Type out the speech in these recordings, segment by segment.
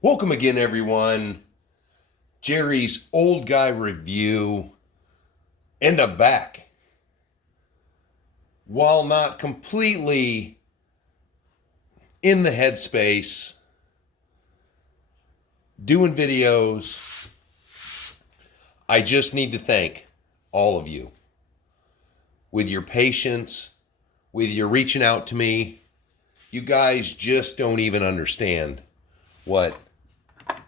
Welcome again, everyone. Jerry's Old Guy Review. And I'm back. While not completely in the headspace, doing videos, I just need to thank all of you with your patience, with your reaching out to me. You guys just don't even understand what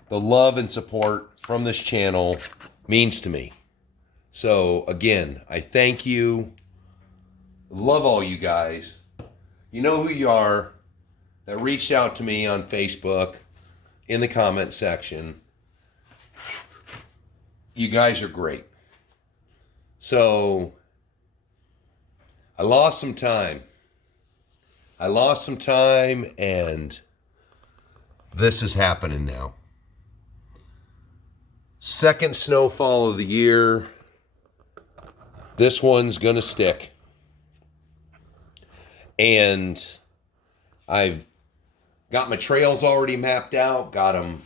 the love and support from this channel means to me. So again, I thank you. Love all you guys. You know who you are that reached out to me on Facebook in the comment section. You guys are great. So I lost some time. And this is happening now. Second snowfall of the year. This one's gonna stick. And I've got my trails already mapped out, got them,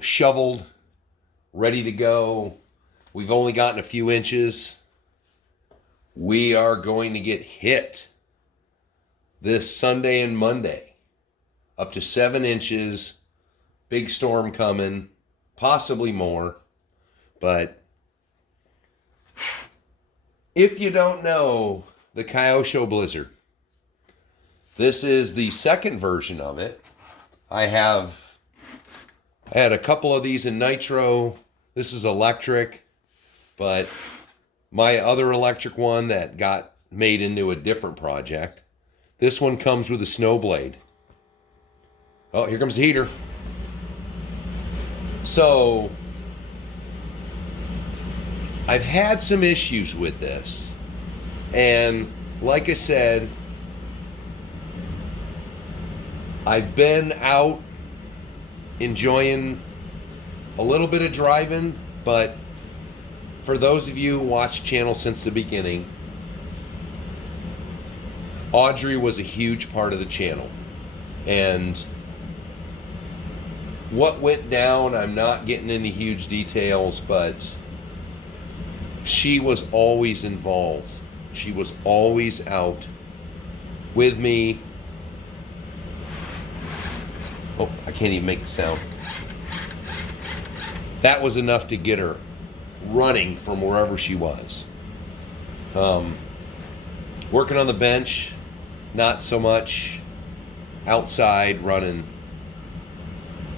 shoveled, ready to go. We've only gotten a few inches. We are going to get hit this Sunday and Monday. Up to 7 inches, big storm coming, possibly more. But if you don't know the Kyosho Blizzard, this is the second version of it. I had a couple of these in nitro. This is electric, but my other electric one that got made into a different project. This one comes with a snow blade. Oh, here comes the heater. So, I've had some issues with this. And like I said, I've been out enjoying a little bit of driving, but for those of you who watch the channel since the beginning, Audrey was a huge part of the channel. And what went down, I'm not getting into huge details, but she was always involved. She was always out with me. Oh, I can't even make the sound. That was enough to get her running from wherever she was. Working on the bench, not so much. Outside running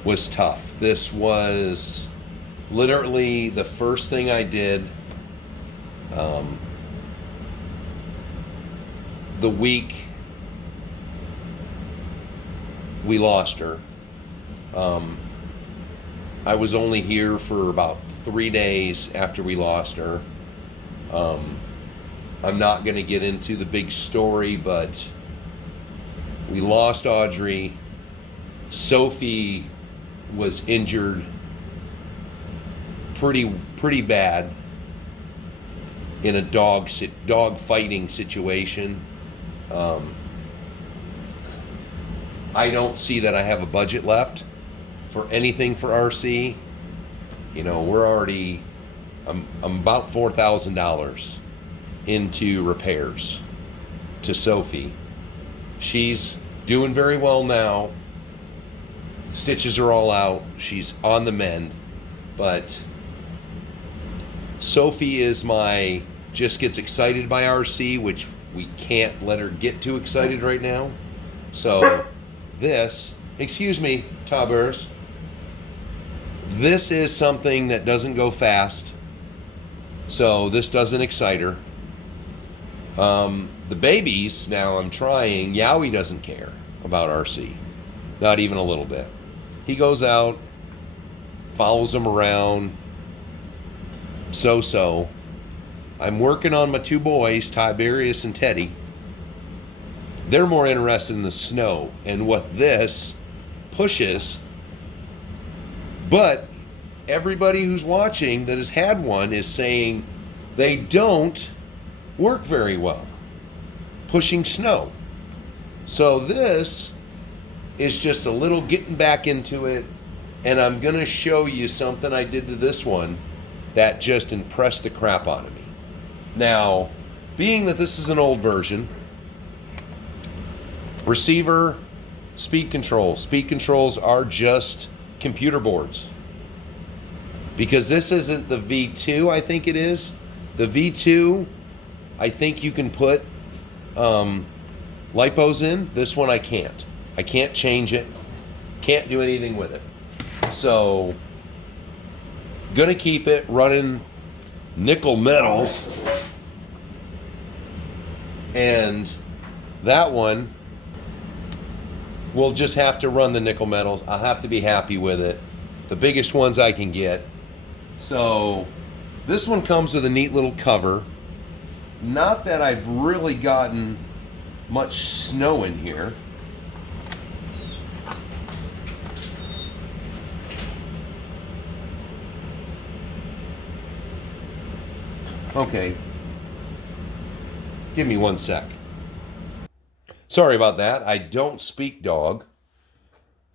was tough. This was literally the first thing I did the week we lost her. I was only here for about 3 days after we lost her. I'm not going to get into the big story, but we lost Audrey. Sophie was injured pretty bad in a dog fighting situation. I don't see that I have a budget left for anything for RC. We're already, I'm about $4,000 into repairs to Sophie. She's doing very well now. Stitches are all out. She's on the mend. But Sophie is just gets excited by RC, which we can't let her get too excited right now. So excuse me, Tauber's. This is something that doesn't go fast. So this doesn't excite her. The babies, now I'm trying, Yowie doesn't care about RC. Not even a little bit. He goes out, follows them around, so. I'm working on my 2 boys, Tiberius and Teddy. They're more interested in the snow and what this pushes. But everybody who's watching that has had one is saying they don't work very well pushing snow. So this It's just a little getting back into it. And I'm going to show you something I did to this one that just impressed the crap out of me. Now, being that this is an old version, receiver, speed controls. Speed controls are just computer boards. Because this isn't the V2, I think it is. The V2, I think you can put lipos in. This one I can't. I can't change it. Can't do anything with it. So, gonna keep it running nickel metals. And that one, we'll just have to run the nickel metals. I'll have to be happy with it. The biggest ones I can get. So, this one comes with a neat little cover. Not that I've really gotten much snow in here. Okay. Give me 1 sec. Sorry about that. I don't speak dog.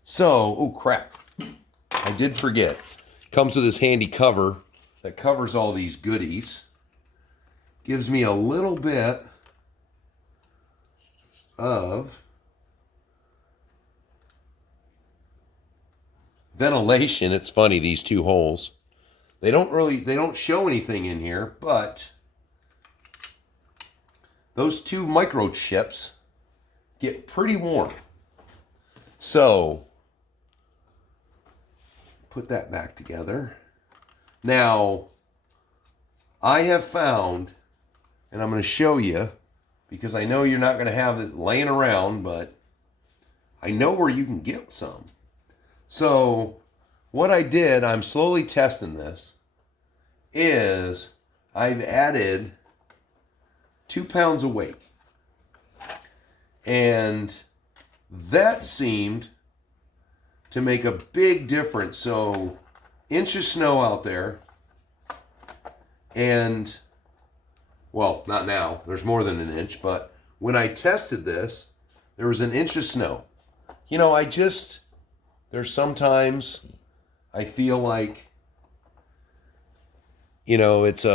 So, oh crap. I did forget. Comes with this handy cover that covers all these goodies. Gives me a little bit of ventilation. It's funny, these two holes. They don't show anything in here, but those two microchips get pretty warm. So, put that back together. Now, I have found, and I'm going to show you, because I know you're not going to have it laying around, but I know where you can get some. So, what I did, I'm slowly testing this, is I've added 2 pounds of weight. And that seemed to make a big difference. So, inch of snow out there. And, well, not now. There's more than an inch. But when I tested this, there was an inch of snow. You know, there's sometimes I feel like, you know, it's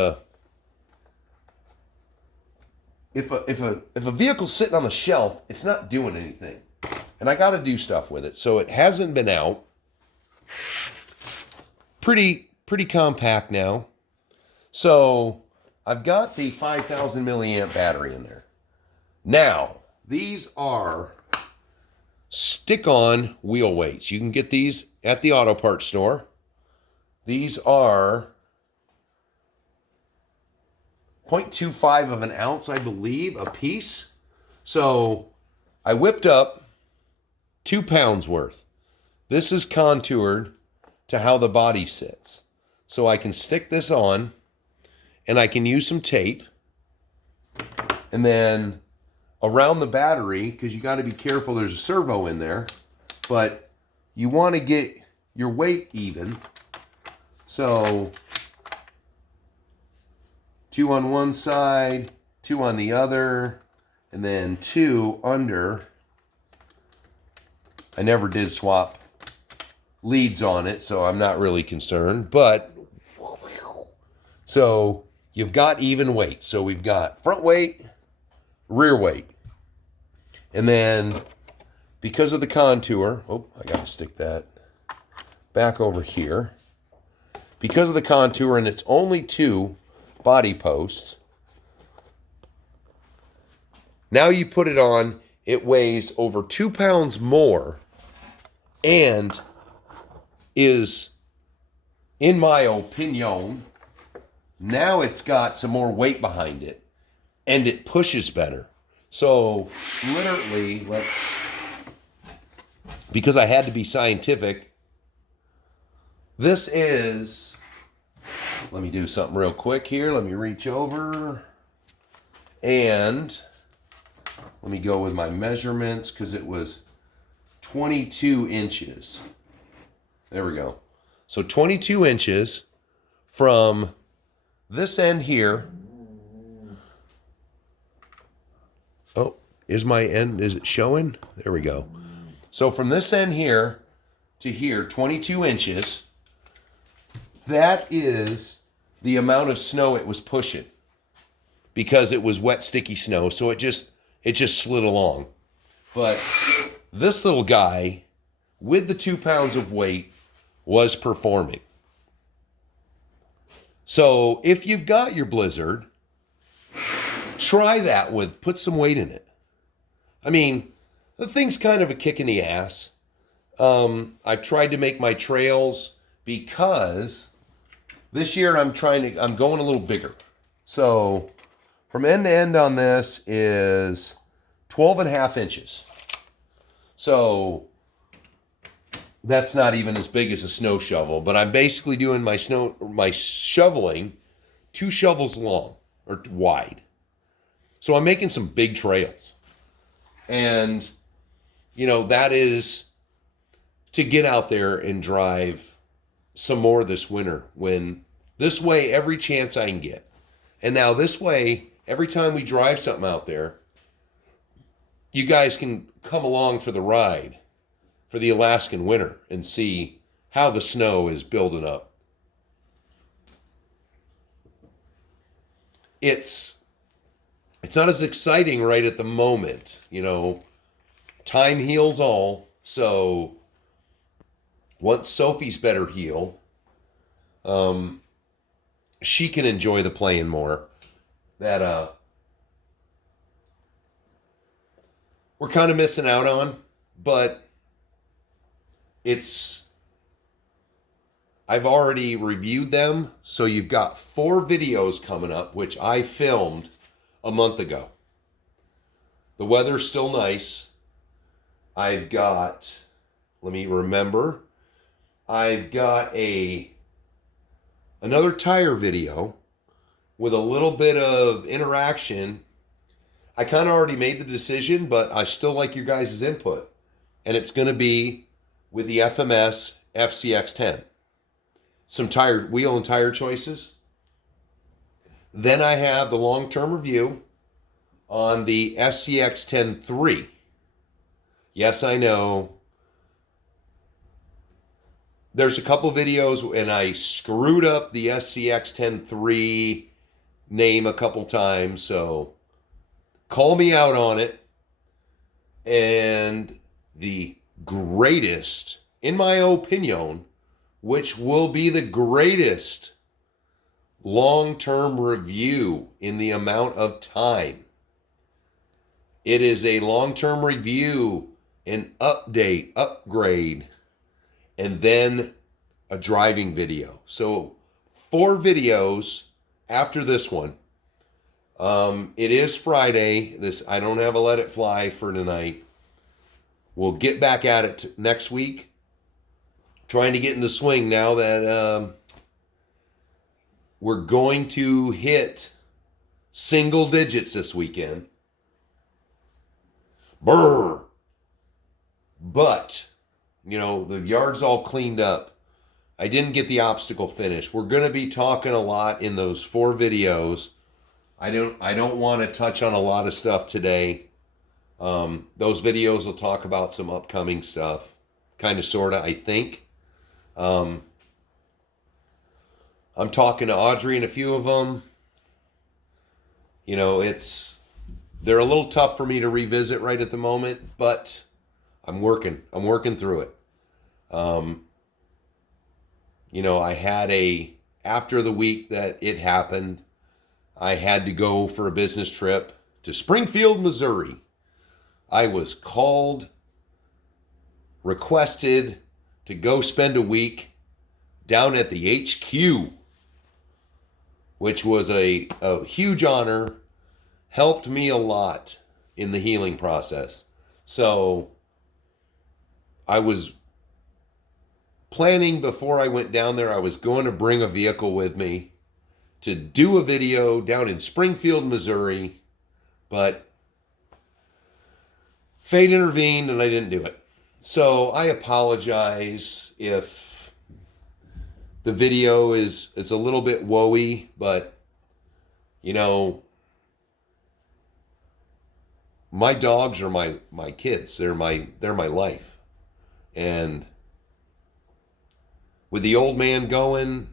if a vehicle's sitting on the shelf, it's not doing anything. And I got to do stuff with it. So it hasn't been out. Pretty compact now. So I've got the 5,000 milliamp battery in there. Now, these are stick-on wheel weights. You can get these at the auto parts store. These are 0.25 of an ounce, I believe, a piece. So I whipped up 2 pounds worth. This is contoured to how the body sits. So I can stick this on, and I can use some tape. And then around the battery, because you got to be careful, there's a servo in there, but you want to get your weight even. So 2 on one side, 2 on the other, and then 2 under. I never did swap leads on it, so I'm not really concerned. But, so you've got even weight. So we've got front weight, rear weight. And then, because of the contour, oh, I got to stick that back over here. Because of the contour, and it's only 2 body posts, now you put it on, it weighs over 2 pounds more and is, in my opinion, now it's got some more weight behind it and it pushes better. So literally, because I had to be scientific, this is, let me do something real quick here. Let me reach over and let me go with my measurements, because it was 22 inches. There we go. So 22 inches from this end here. Oh, is my end, is it showing? There we go. So from this end here to here, 22 inches, that is the amount of snow it was pushing because it was wet, sticky snow. So it just slid along. But this little guy with the 2 pounds of weight was performing. So if you've got your Blizzard, try that put some weight in it. I mean, the thing's kind of a kick in the ass. I've tried to make my trails because this year I'm going a little bigger. So from end to end on this is 12 and a half inches. So that's not even as big as a snow shovel, but I'm basically doing my shoveling 2 shovels long or wide. So I'm making some big trails. And, that is to get out there and drive some more this winter this way every chance I can get. And now this way, every time we drive something out there, you guys can come along for the ride for the Alaskan winter and see how the snow is building up. It's not as exciting right at the moment, Time heals all. So once Sophie's better healed, she can enjoy the playing more. That we're kind of missing out on, but I've already reviewed them. So you've got 4 videos coming up, which I filmed a month ago. The weather's still nice. I've got another tire video with a little bit of interaction. I kind of already made the decision, but I still like your guys' input. And it's going to be with the FMS FCX10. Some wheel and tire choices. Then I have the long-term review on the SCX10-3. Yes, I know. There's a couple videos and I screwed up the SCX10-3 name a couple times, so call me out on it. And the greatest, in my opinion, which will be the greatest long-term review in the amount of time. It is a long-term review, an upgrade, and then a driving video. So 4 videos after this one. It is Friday. I don't have a let it fly for tonight. We'll get back at it next week. Trying to get in the swing now that we're going to hit single digits this weekend. Brr. But, the yard's all cleaned up. I didn't get the obstacle finished. We're going to be talking a lot in those 4 videos. I don't want to touch on a lot of stuff today. Those videos will talk about some upcoming stuff. Kind of, sort of, I think. I'm talking to Audrey in a few of them. They're a little tough for me to revisit right at the moment, but I'm working through it. I had after the week that it happened, I had to go for a business trip to Springfield, Missouri. I was requested to go spend a week down at the HQ, which was a huge honor, helped me a lot in the healing process. So I was planning before I went down there, I was going to bring a vehicle with me to do a video down in Springfield, Missouri, but fate intervened and I didn't do it. So I apologize if the video is a little bit woey, but my dogs are my kids. They're my life. And with the old man going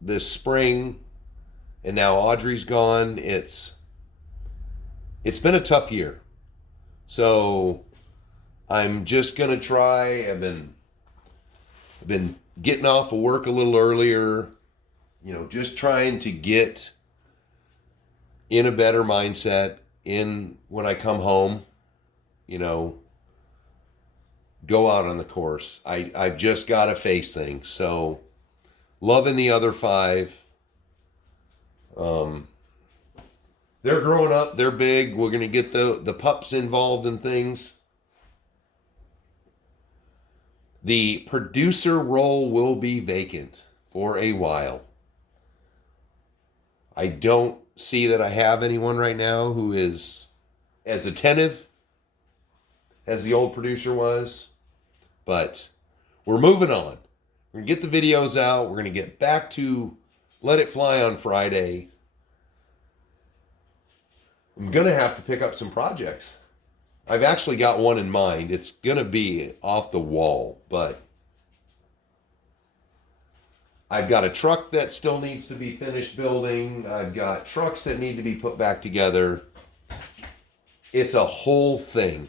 this spring, and now Audrey's gone, it's been a tough year. So I'm just gonna try. I've been getting off of work a little earlier, just trying to get in a better mindset in when I come home, go out on the course. I've just got to face things. So loving the other 5. They're growing up. They're big. We're going to get the pups involved in things. The producer role will be vacant for a while. I don't see that I have anyone right now who is as attentive as the old producer was, but we're moving on. We're going to get the videos out. We're going to get back to Let It Fly on Friday. I'm going to have to pick up some projects. I've actually got one in mind. It's going to be off the wall, but I've got a truck that still needs to be finished building. I've got trucks that need to be put back together. It's a whole thing.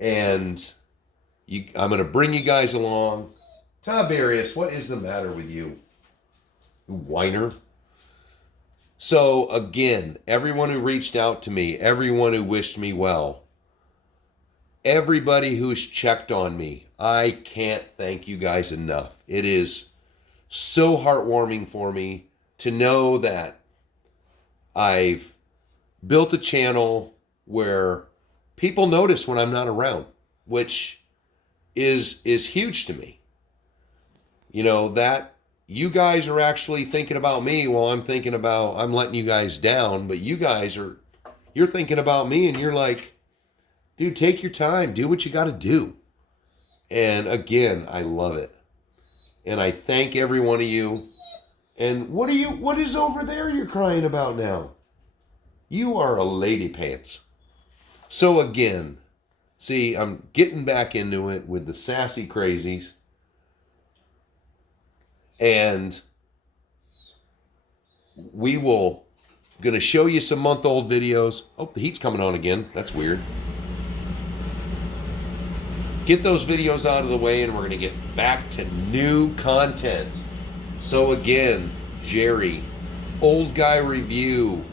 And I'm going to bring you guys along. Tiberius, what is the matter with you? You whiner. So again, everyone who reached out to me, everyone who wished me well, everybody who's checked on me, I can't thank you guys enough. It is so heartwarming for me to know that I've built a channel where people notice when I'm not around, which is huge to me. That you guys are actually thinking about me while I'm letting you guys down, but you're thinking about me and you're like, dude, take your time, do what you got to do. And again, I love it. And I thank every one of you. And what is over there you're crying about now? You are a lady pants. So again, see, I'm getting back into it with the sassy crazies. And we will going to show you some month-old videos. Oh, the heat's coming on again. That's weird. Get those videos out of the way and we're going to get back to new content. So again, Jerry, Old Guy Review,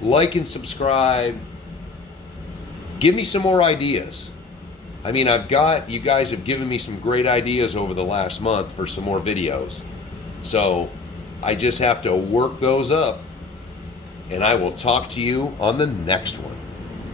like and subscribe. Give me some more ideas. I mean, you guys have given me some great ideas over the last month for some more videos. So I just have to work those up, and I will talk to you on the next one.